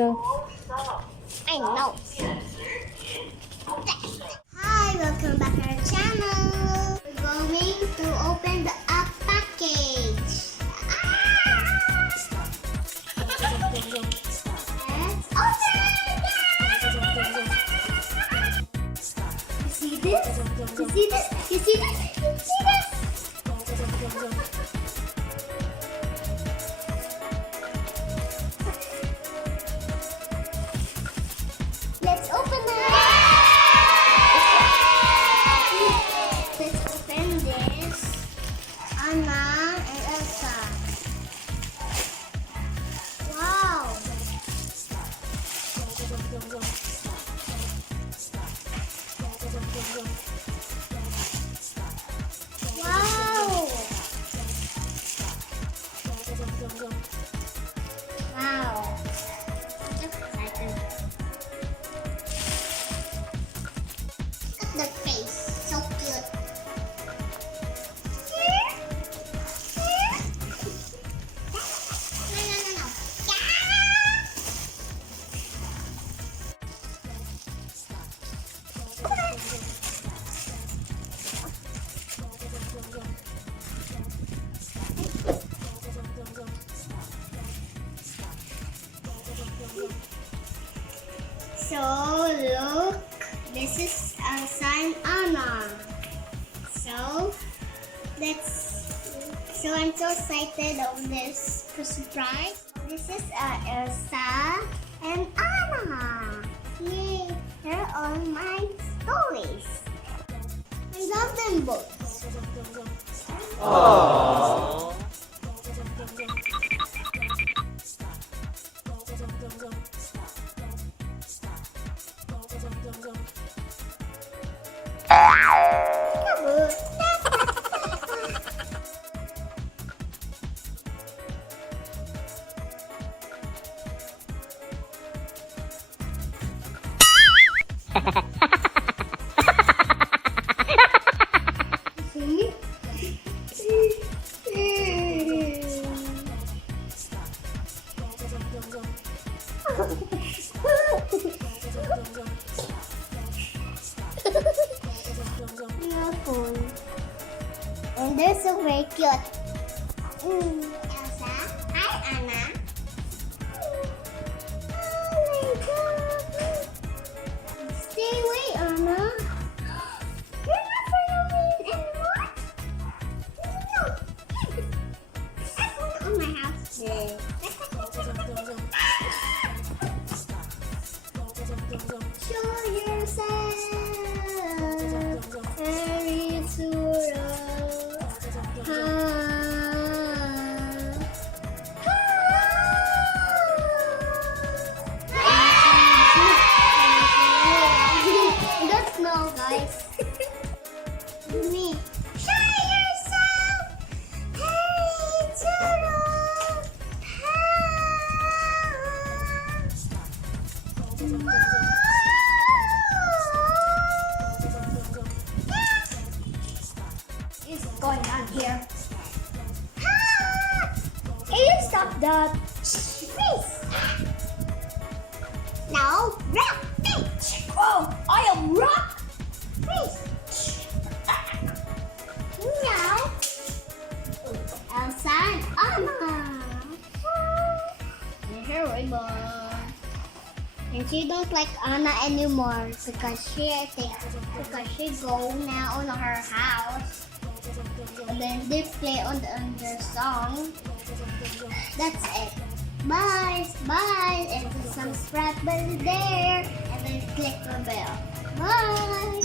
go. I know. Hi, welcome back to our channel. We're going to open the package. Let's open! You see this? You see this? You see this? You see this? Let's open it. Let's open this. Anna and Elsa. Wow. Wow. Wow. I'm just excited. Look at the face, so cute. No. So look, this is Elsa and Anna. So I'm so excited of this surprise. This is Elsa and Anna. Yay! They're all my stories. I love them both. Aww. And they're so very cute. Elsa, hi Anna. Oh my god. Stay away, Anna. You're not following me anymore. No. I'm going on my house today. Show yourself. Very soon. Don't know, guys. Me. Show yourself. Hey, What's going on here? Can you stop that? Please. Now, rock, bitch. Oh, I am rock. Please. Now, Elsa and Anna. Here we go. And she don't like Anna anymore because she go now on her house. And then they play on their song. That's it. Bye. And subscribe button there. And then click the bell. Bye.